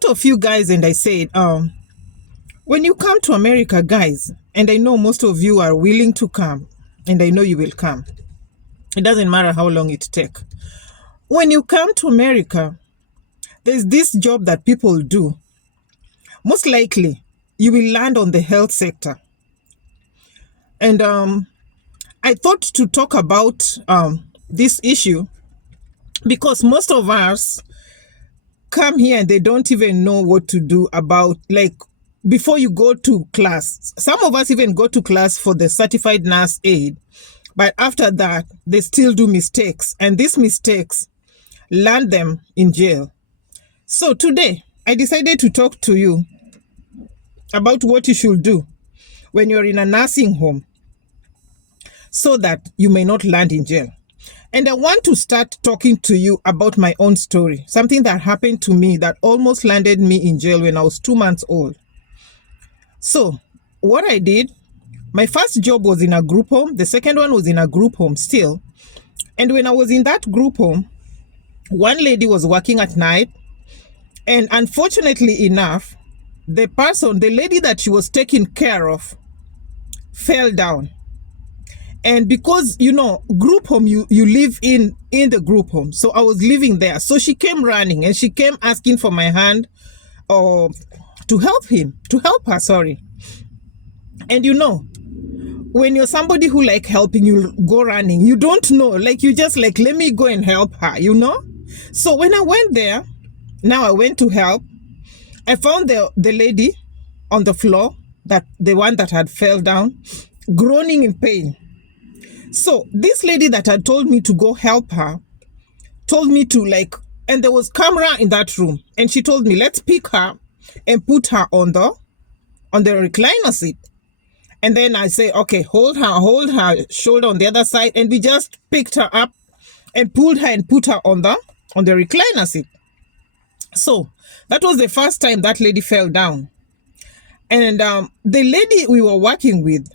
thought of you guys and I said, when you come to America, guys, and I know most of you are willing to come, and I know you will come. It doesn't matter how long it takes. When you come to America, there's this job that people do. Most likely, you will land on the health sector. And I thought to talk about this issue because most of us come here and they don't even know what to do about, like, before you go to class. Some of us even go to class for the certified nurse aid, but after that, they still do mistakes, and these mistakes land them in jail. So today, I decided to talk to you about what you should do when you're in a nursing home so that you may not land in jail. And I want to start talking to you about my own story, something that happened to me that almost landed me in jail when I was 2 months old. So what I did, my first job was in a group home. The second one was in a group home still. And when I was in that group home, one lady was working at night. And unfortunately enough, the lady that she was taking care of fell down. And because, group home, you live in the group home. So I was living there. So she came running and she came asking for my hand to help her, sorry. And when you're somebody who like helping, you go running. You don't know, like you just like, let me go and help her, So when I went there, now I went to help. I found the lady on the floor, the one that had fell down, groaning in pain. So this lady that had told me to go help her told me to and there was camera in that room, and she told me, let's pick her and put her on the recliner seat. And then I say, okay, hold her shoulder on the other side, and we just picked her up and pulled her and put her on the recliner seat. So that was the first time that lady fell down. And the lady we were working with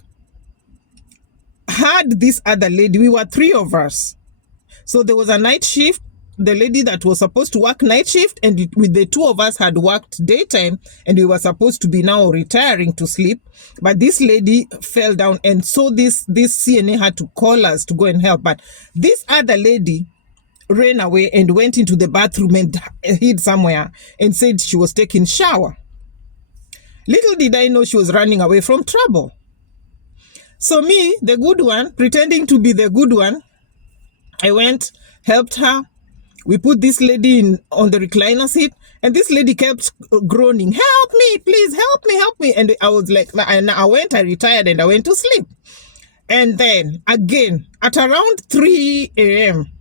had this other lady. We were 3 of us. So there was a night shift. The lady that was supposed to work night shift, and with the 2 of us had worked daytime, and we were supposed to be now retiring to sleep. But this lady fell down, and so this CNA had to call us to go and help. But this other lady ran away and went into the bathroom and hid somewhere and said she was taking shower. Little did I know she was running away from trouble. So me, the good one, pretending to be the good one, I went, helped her. We put this lady on the recliner seat, and this lady kept groaning, help me, please, help me. And I was like, I retired and I went to sleep. And then again, at around 3 a.m.,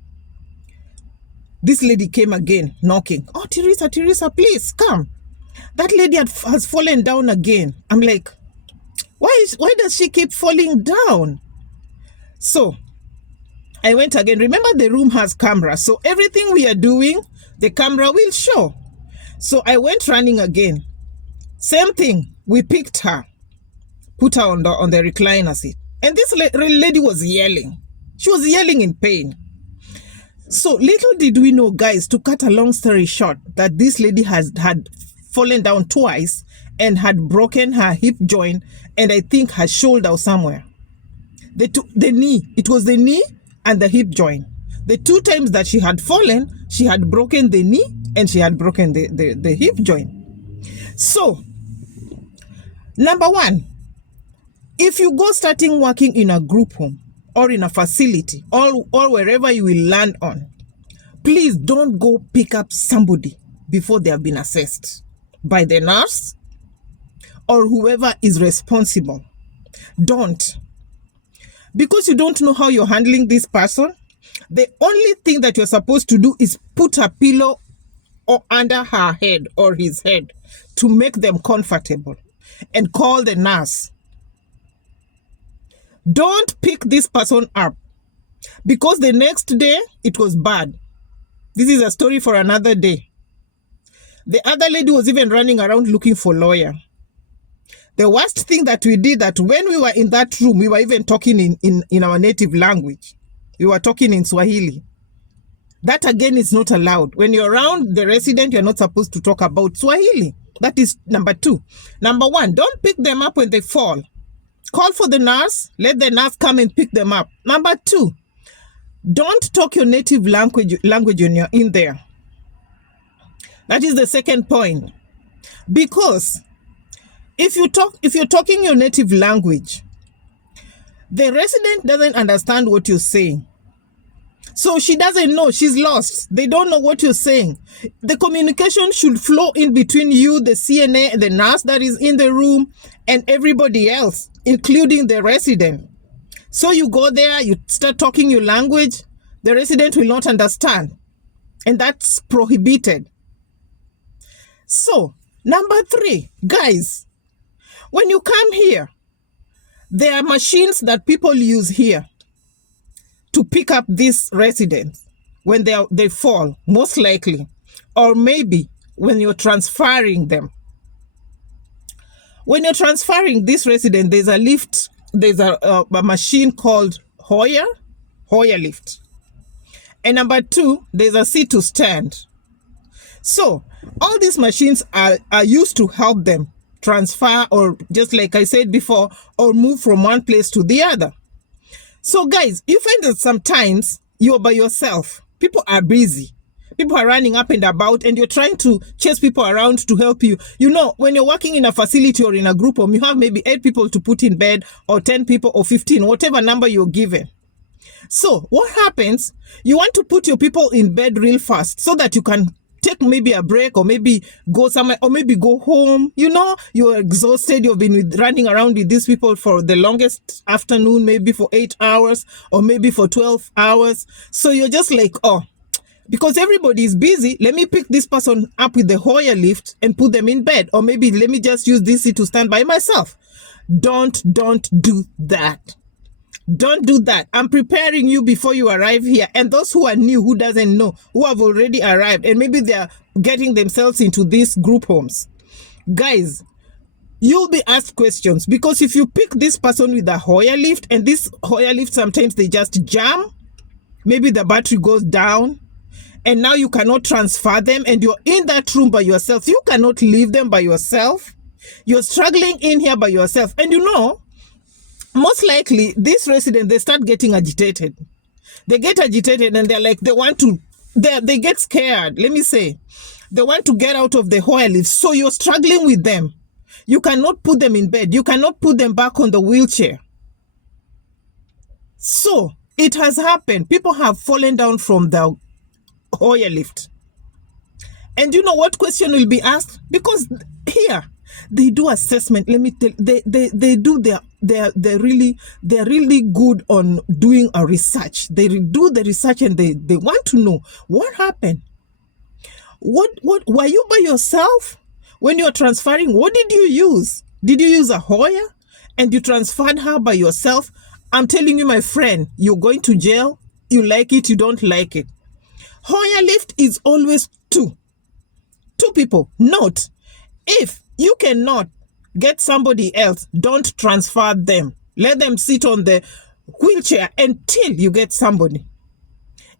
this lady came again, knocking. Oh, Teresa, please come. That lady has fallen down again. I'm like, why does she keep falling down? So I went again. Remember, the room has camera, so everything we are doing, the camera will show. So I went running again. Same thing. We picked her, put her on the recliner seat, and this lady was yelling. She was yelling in pain. So little did we know, guys, to cut a long story short, that this lady had fallen down twice and had broken her hip joint, and I think her shoulder somewhere. The knee. It was the knee and the hip joint. The 2 times that she had fallen, she had broken the knee and she had broken the hip joint. So, number 1, if you go starting working in a group home or in a facility or wherever you will land on, please don't go pick up somebody before they have been assessed by the nurse or whoever is responsible. Don't. Because you don't know how you're handling this person. The only thing that you're supposed to do is put a pillow or under her head or his head to make them comfortable and call the nurse. Don't pick this person up, because the next day it was bad. This is a story for another day. The other lady was even running around looking for a lawyer. The worst thing that we did, that when we were in that room, we were even talking in our native language. We were talking in Swahili. That again is not allowed. When you're around the resident, you're not supposed to talk about Swahili. That is number 2. Number 1, don't pick them up when they fall. Call for the nurse, let the nurse come and pick them up. Number 2, don't talk your native language when you're in there. That is the second point. Because if you're talking your native language, the resident doesn't understand what you're saying. So she doesn't know, she's lost. They don't know what you're saying. The communication should flow in between you, the CNA, the nurse that is in the room, and everybody else, including the resident. So you go there, you start talking your language, the resident will not understand. And that's prohibited. So, number 3, guys, when you come here, there are machines that people use here to pick up these residents when they fall, most likely, or maybe when you're transferring them. When you're transferring this resident, there's a lift, there's a machine called Hoyer lift. And number 2, there's a seat to stand. So all these machines are used to help them transfer, or just like I said before, or move from one place to the other. So guys, you find that sometimes you're by yourself. People are busy. People are running up and about, and you're trying to chase people around to help you. You know, when you're working in a facility or in a group home, you have maybe 8 people to put in bed, or 10 people, or 15, whatever number you're given. So what happens? You want to put your people in bed real fast so that you can take maybe a break, or maybe go somewhere, or maybe go home. You know, you're exhausted. You've been running around with these people for the longest afternoon, maybe for 8 hours, or maybe for 12 hours. So you're just like, oh, because everybody is busy, let me pick this person up with the Hoyer lift and put them in bed. Or maybe let me just use this seat to stand by myself. Don't do that. Don't do that. I'm preparing you before you arrive here. And those who are new, who doesn't know, who have already arrived, and maybe they're getting themselves into these group homes. Guys, you'll be asked questions, because if you pick this person with a Hoyer lift, and this Hoyer lift, sometimes they just jam, maybe the battery goes down, and now you cannot transfer them, and you're in that room by yourself. You cannot leave them by yourself. You're struggling in here by yourself. And you know, most likely, these residents, they start getting agitated. They get agitated, and they're like, they get scared. Let me say, they want to get out of the Hoyer lift. So you're struggling with them. You cannot put them in bed. You cannot put them back on the wheelchair. So it has happened. People have fallen down from the Hoyer lift. And you know what question will be asked? Because here, they do assessment. Let me tell you, they do they're really good on doing a research. They do the research, and they want to know what happened. What were you by yourself when you're transferring? What did you use? Did you use a Hoyer and you transferred her by yourself? I'm telling you, my friend, you're going to jail. You like it, you don't like it. Hoyer lift is always 2 people. Note, if you cannot get somebody else, don't transfer them. Let them sit on the wheelchair until you get somebody.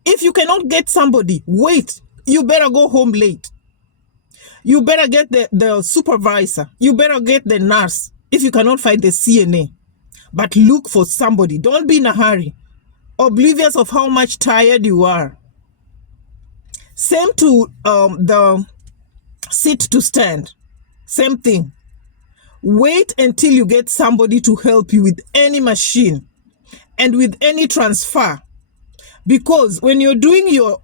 If you cannot get somebody, wait. You better go home late. You better get the supervisor. You better get the nurse if you cannot find the CNA. But look for somebody. Don't be in a hurry, oblivious of how much tired you are. Same to the sit to stand. Same thing. Wait until you get somebody to help you with any machine and with any transfer. Because when you're doing your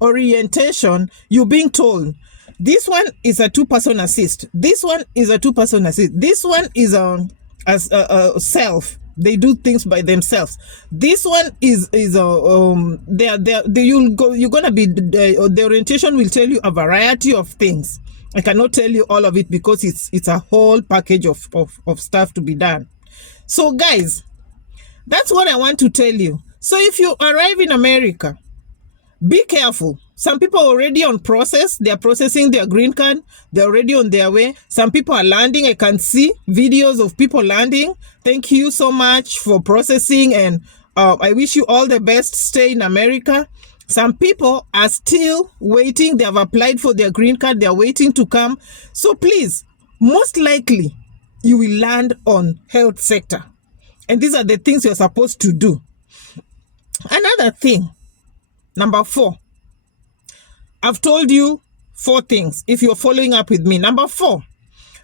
orientation, you're being told, this one is a 2-person assist. This one is a 2-person assist. This one is a self. They do things by themselves. This one is you're gonna be the orientation will tell you a variety of things. I cannot tell you all of it because it's a whole package of stuff to be done. So guys, that's what I want to tell you. So if you arrive in America, be careful. Some people are already on process. They are processing their green card. They're already on their way. Some people are landing. I can see videos of people landing. Thank you so much for processing, and I wish you all the best. Stay in America. Some people are still waiting. They have applied for their green card. They're waiting to come. So please, most likely, you will land on health sector. And these are the things you're supposed to do. Another thing, number 4. I've told you 4 things if you're following up with me. Number 4,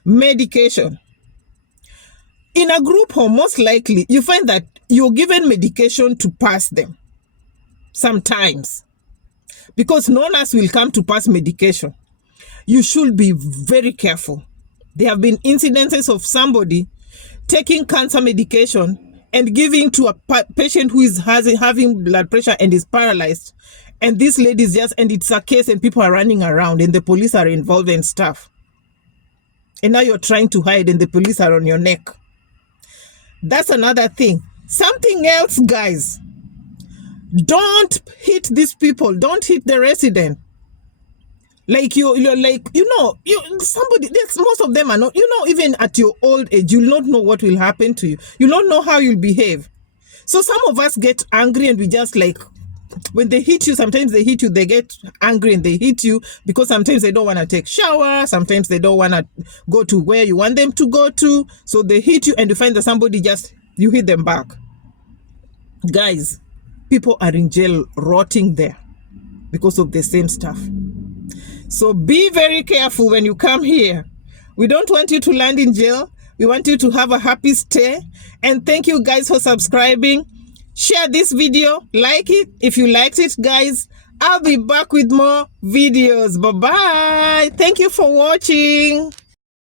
medication. In a group home, most likely, you find that you're given medication to pass them. Sometimes. Because no nurse will come to pass medication. You should be very careful. There have been incidences of somebody taking cancer medication and giving to a patient who is having blood pressure and is paralyzed. And this lady is and it's a case and people are running around and the police are involved and stuff. And now you're trying to hide and the police are on your neck. That's another thing. Something else, guys. Don't hit these people. Don't hit the resident. Like you're like, somebody, most of them are not, even at your old age, you'll not know what will happen to you. You don't know how you'll behave. So some of us get angry and we just like, when they hit you, sometimes they hit you, they get angry and they hit you because sometimes they don't want to take shower. Sometimes they don't want to go to where you want them to go to. So they hit you and you find that somebody you hit them back. Guys, people are in jail rotting there because of the same stuff. So be very careful when you come here. We don't want you to land in jail. We want you to have a happy stay. And thank you guys for subscribing. Share this video. Like it if you liked it, guys. I'll be back with more videos. Bye-bye. Thank you for watching.